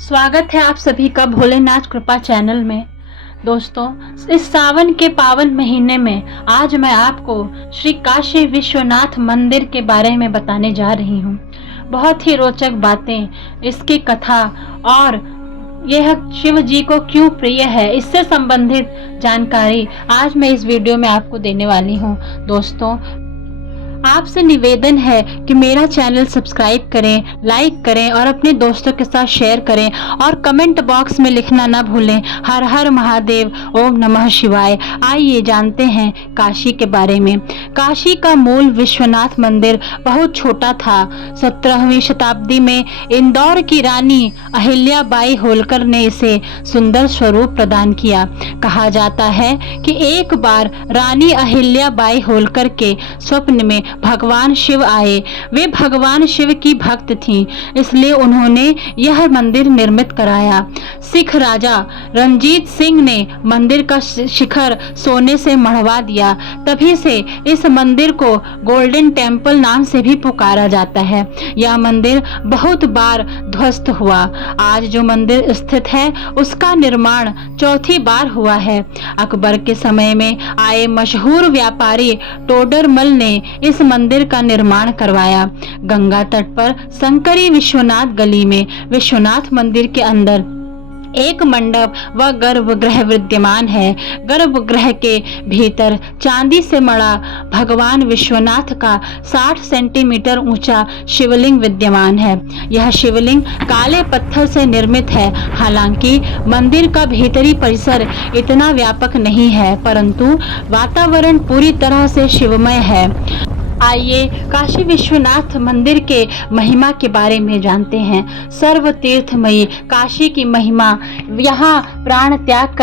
स्वागत है आप सभी का भोलेनाथ कृपा चैनल में। दोस्तों, इस सावन के पावन महीने में आज मैं आपको श्री काशी विश्वनाथ मंदिर के बारे में बताने जा रही हूँ। बहुत ही रोचक बातें, इसकी कथा और यह शिव जी को क्यों प्रिय है, इससे संबंधित जानकारी आज मैं इस वीडियो में आपको देने वाली हूँ। दोस्तों, आपसे निवेदन है कि मेरा चैनल सब्सक्राइब करें, लाइक करें और अपने दोस्तों के साथ शेयर करें और कमेंट बॉक्स में लिखना ना भूलें, हर हर महादेव, ओम नमः शिवाय। आइए जानते हैं काशी के बारे में। काशी का मूल विश्वनाथ मंदिर बहुत छोटा था। 17वीं शताब्दी में इंदौर की रानी अहिल्याबाई होलकर ने इसे सुंदर स्वरूप प्रदान किया। कहा जाता है कि एक बार रानी अहिल्याबाई होलकर के स्वप्न में भगवान शिव आए। वे भगवान शिव की भक्त थीं, इसलिए उन्होंने यह मंदिर निर्मित कराया। सिख राजा रणजीत सिंह ने मंदिर का शिखर सोने से मढ़वा दिया। तभी से इस मंदिर को गोल्डन टेम्पल नाम से भी पुकारा जाता है। यह मंदिर बहुत बार ध्वस्त हुआ। आज जो मंदिर स्थित है उसका निर्माण चौथी बार हुआ है। अकबर के समय में आए मशहूर व्यापारी टोडरमल ने इस मंदिर का निर्माण करवाया। गंगा तट पर शंकरी विश्वनाथ गली में विश्वनाथ मंदिर के अंदर एक मंडप व गर्भगृह विद्यमान है। गर्भगृह के भीतर चांदी से मढ़ा भगवान विश्वनाथ का 60 सेंटीमीटर ऊंचा शिवलिंग विद्यमान है। यह शिवलिंग काले पत्थर से निर्मित है। हालांकि मंदिर का भीतरी परिसर इतना व्यापक नहीं है, परंतु वातावरण पूरी तरह से शिवमय है। आइए काशी विश्वनाथ मंदिर के महिमा के बारे में जानते हैं। सर्व तीर्थमयी काशी की महिमा। यहाँ प्राण त्याग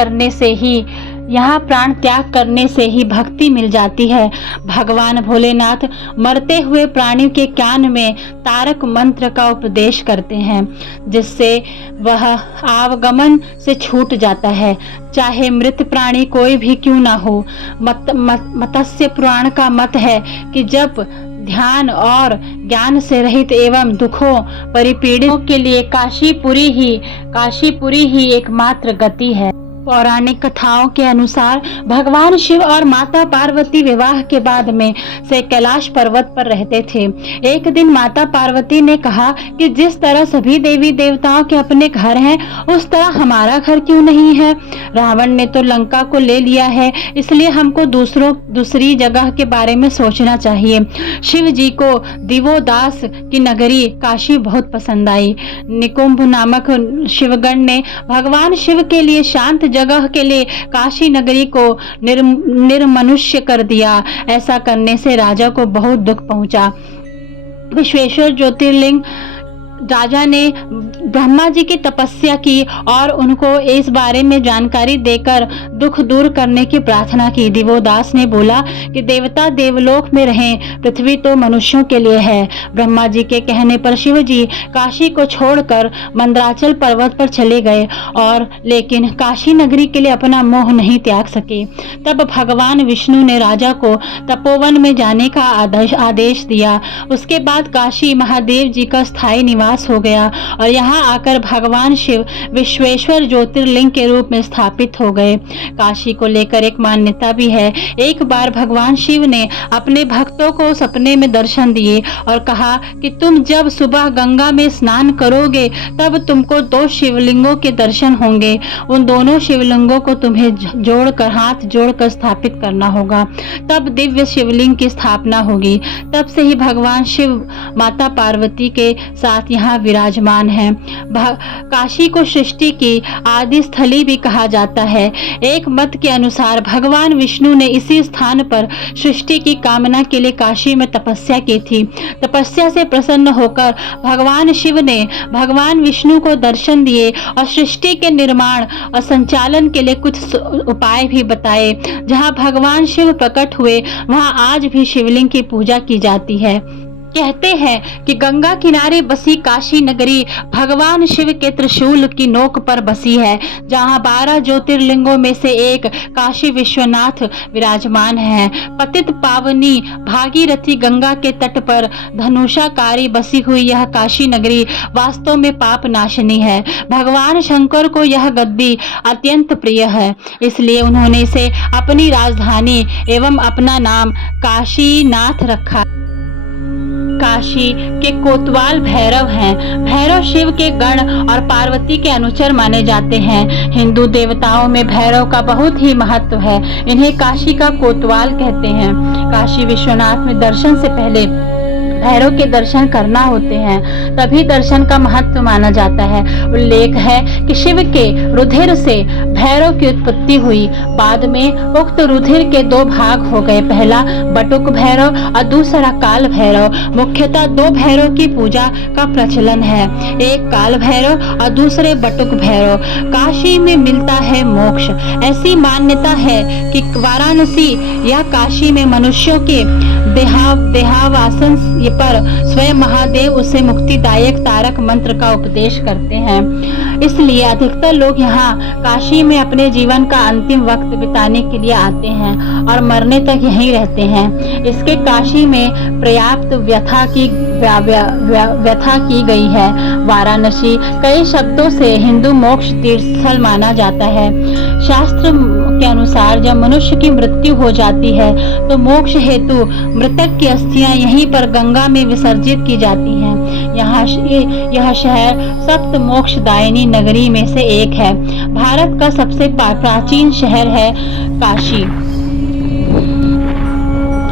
करने से ही भक्ति मिल जाती है। भगवान भोलेनाथ मरते हुए प्राणी के कान में तारक मंत्र का उपदेश करते हैं, जिससे वह आवागमन से छूट जाता है, चाहे मृत प्राणी कोई भी क्यों ना हो। मत्स्य पुराण का मत है कि जब ध्यान और ज्ञान से रहित एवं दुखों परिपीड़ितों के लिए काशीपुरी ही एकमात्र गति है। पौराणिक कथाओं के अनुसार भगवान शिव और माता पार्वती विवाह के बाद में से कैलाश पर्वत पर रहते थे। एक दिन माता पार्वती ने कहा कि जिस तरह सभी देवी देवताओं के अपने घर हैं, उस तरह हमारा घर क्यों नहीं है। रावण ने तो लंका को ले लिया है, इसलिए हमको दूसरी जगह के बारे में सोचना चाहिए। शिव जी को दिवोदास की नगरी काशी बहुत पसंद आई। निकुंभ नामक शिवगण ने भगवान शिव के लिए शांत जगह के लिए काशी नगरी को निर्मनुष्य कर दिया। ऐसा करने से राजा को बहुत दुख पहुंचा। विश्वेश्वर ज्योतिर्लिंग राजा ने ब्रह्मा जी की तपस्या की और उनको इस बारे में जानकारी देकर दुख दूर करने की प्रार्थना की। दिवोदास ने बोला कि देवता देवलोक में रहें, पृथ्वी तो मनुष्यों के लिए है। ब्रह्मा जी के कहने पर शिव जी काशी को छोड़कर मंदराचल पर्वत पर चले गए, और लेकिन काशी नगरी के लिए अपना मोह नहीं त्याग सके। तब भगवान विष्णु ने राजा को तपोवन में जाने का आदेश दिया। उसके बाद काशी महादेव जी का स्थायी निवास हो गया और यहाँ आकर भगवान शिव विश्वेश्वर ज्योतिर्लिंग के रूप में स्थापित हो गए। काशी को लेकर एक मान्यता भी है। एक बार भगवान शिव ने अपने भक्तों को सपने में दर्शन दिए और कहा कि तुम जब सुबह गंगा में स्नान करोगे तब तुमको 2 शिवलिंगों के दर्शन होंगे। उन दोनों शिवलिंगों को तुम्हें हाथ जोड़कर स्थापित करना होगा, तब दिव्य शिवलिंग की स्थापना होगी। तब से ही भगवान शिव माता पार्वती के साथ यहाँ विराजमान है। काशी को सृष्टि की आदि स्थली भी कहा जाता है। एक मत के अनुसार भगवान विष्णु ने इसी स्थान पर सृष्टि की कामना के लिए काशी में तपस्या की थी। तपस्या से प्रसन्न होकर भगवान शिव ने भगवान विष्णु को दर्शन दिए और सृष्टि के निर्माण और संचालन के लिए कुछ उपाय भी बताए। जहाँ भगवान शिव प्रकट हुए वहाँ आज भी शिवलिंग की पूजा की जाती है। कहते हैं कि गंगा किनारे बसी काशी नगरी भगवान शिव के त्रिशूल की नोक पर बसी है, जहां 12 ज्योतिर्लिंगों में से एक काशी विश्वनाथ विराजमान है। पतित पावनी भागीरथी गंगा के तट पर धनुषाकारी बसी हुई यह काशी नगरी वास्तव में पाप नाशनी है। भगवान शंकर को यह गद्दी अत्यंत प्रिय है, इसलिए उन्होंने इसे अपनी राजधानी एवं अपना नाम काशीनाथ रखा। काशी के कोतवाल भैरव हैं। भैरव शिव के गण और पार्वती के अनुचर माने जाते हैं। हिंदू देवताओं में भैरव का बहुत ही महत्व है। इन्हें काशी का कोतवाल कहते हैं। काशी विश्वनाथ में दर्शन से पहले भैरव के दर्शन करना होते हैं, तभी दर्शन का महत्व माना जाता है। उल्लेख है कि शिव के रुधिर से भैरव की उत्पत्ति हुई। बाद में उक्त रुधिर के 2 भाग हो गए, पहला बटुक भैरव और दूसरा काल भैरव। मुख्यतः 2 भैरव की पूजा का प्रचलन है, एक काल भैरव और दूसरे बटुक भैरव। काशी में मिलता है मोक्ष। ऐसी मान्यता है कि वाराणसी या काशी में मनुष्यों के देहावासन पर स्वयं महादेव उसे मुक्तिदायक तारक मंत्र का उपदेश करते हैं। इसलिए अधिकतर लोग यहाँ काशी में अपने जीवन का अंतिम वक्त बिताने के लिए आते हैं और मरने तक यहीं रहते हैं। इसके काशी में पर्याप्त व्यथा की गई है। वाराणसी कई शब्दों से हिंदू मोक्ष तीर्थ स्थल माना जाता है। शास्त्र के अनुसार जब मनुष्य की मृत्यु हो जाती है तो मोक्ष हेतु मृतक की अस्थियां यहीं पर गंगा में विसर्जित की जाती हैं। यह शहर सप्त मोक्षदायिनी नगरी में से एक है। भारत का सबसे प्राचीन शहर है काशी।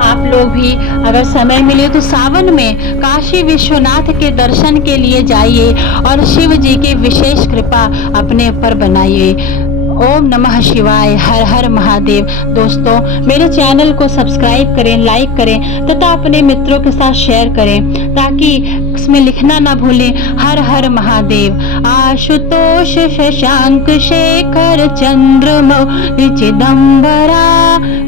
आप लोग भी अगर समय मिले तो सावन में काशी विश्वनाथ के दर्शन के लिए जाइए और शिव जी की विशेष कृपा अपने ऊपर बनाइए। ओम नमः शिवाय, हर हर महादेव। दोस्तों, मेरे चैनल को सब्सक्राइब करें, लाइक करें तथा अपने मित्रों के साथ शेयर करें, ताकि उसमें लिखना ना भूलें हर हर महादेव। आशुतोष शशांक शेखर चंद्रमौलि चिदंबरा,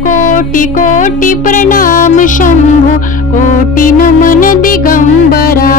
कोटि कोटि प्रणाम शंभु, कोटि नमन दिगंबरा।